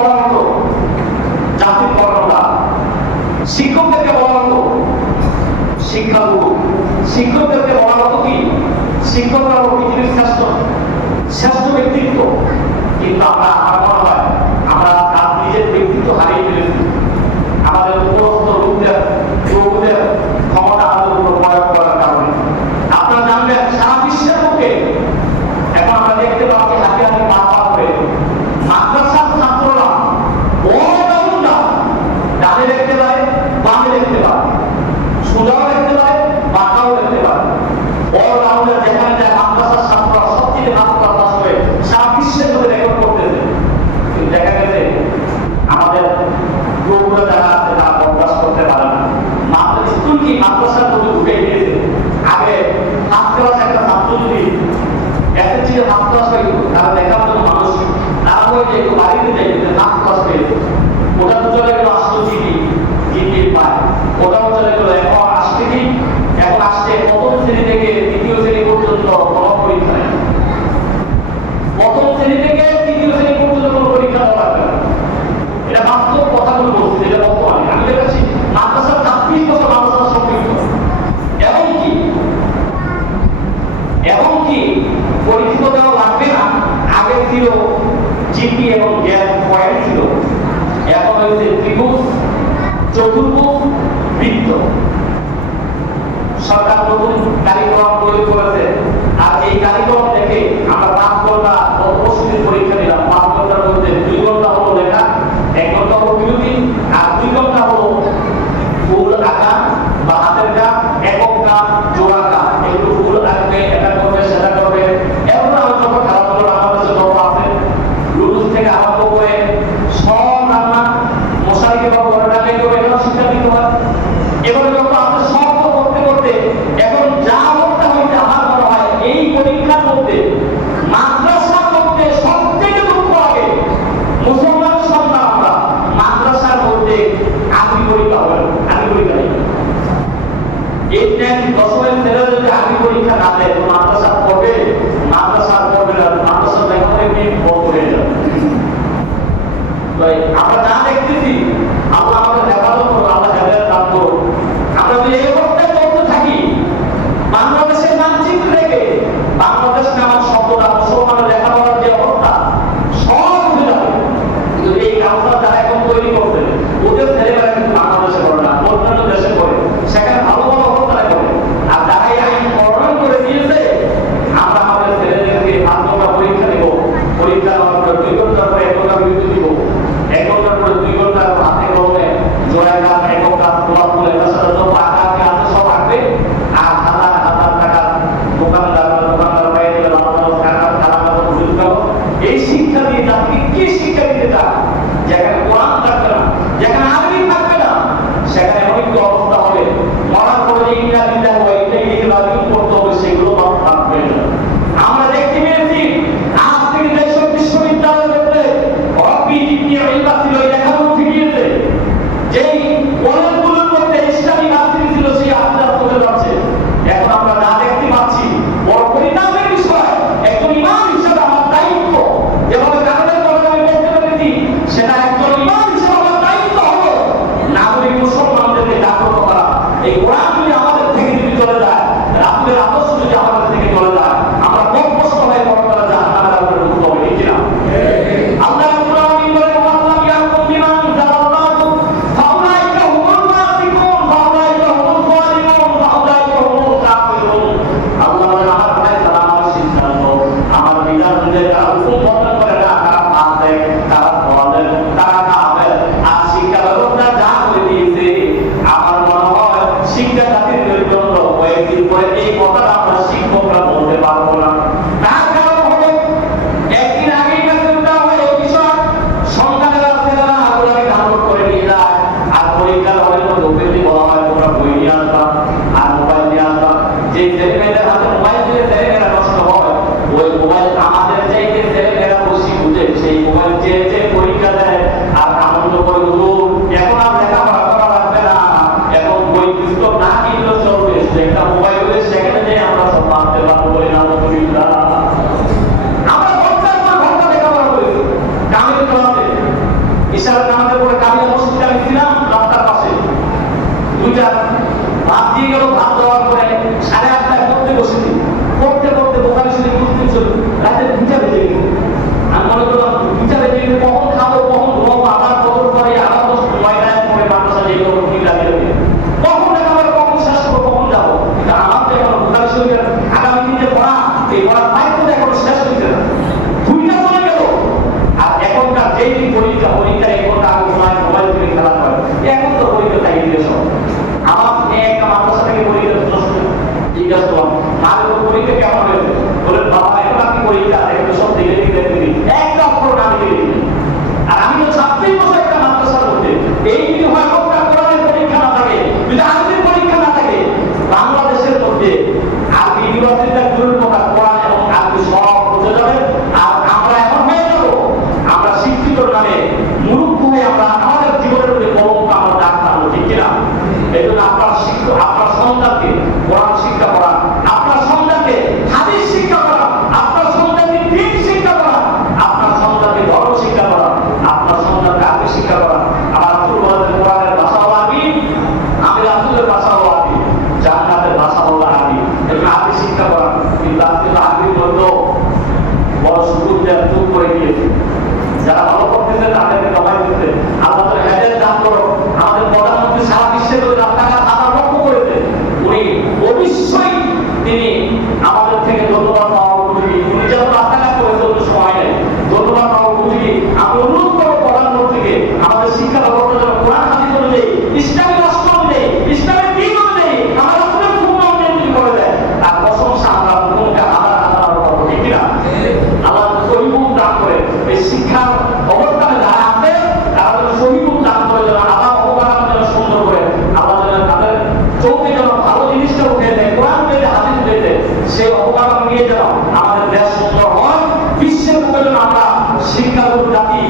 বলার জাতির পরমতা শিক্ষকদেরকে বলার মতো। শিক্ষাগুরু। শিক্ষকদেরকে বলার মতো কি? শিক্ষকরা পৃথিবীর শ্রেষ্ঠ। শ্রেষ্ঠ ব্যক্তিত্ব। কিন্তু আস্তে ওটা দুজনের আশ্রয় চতুর্মুখ বৃত্ত। সরকার নতুন কারিগর তৈরি আমরা যা দেখতেছি। শুরু করে দিয়েছে যারা ভালো করতেছে তাদেরকে দমাই করো। শিক্ষা জাতি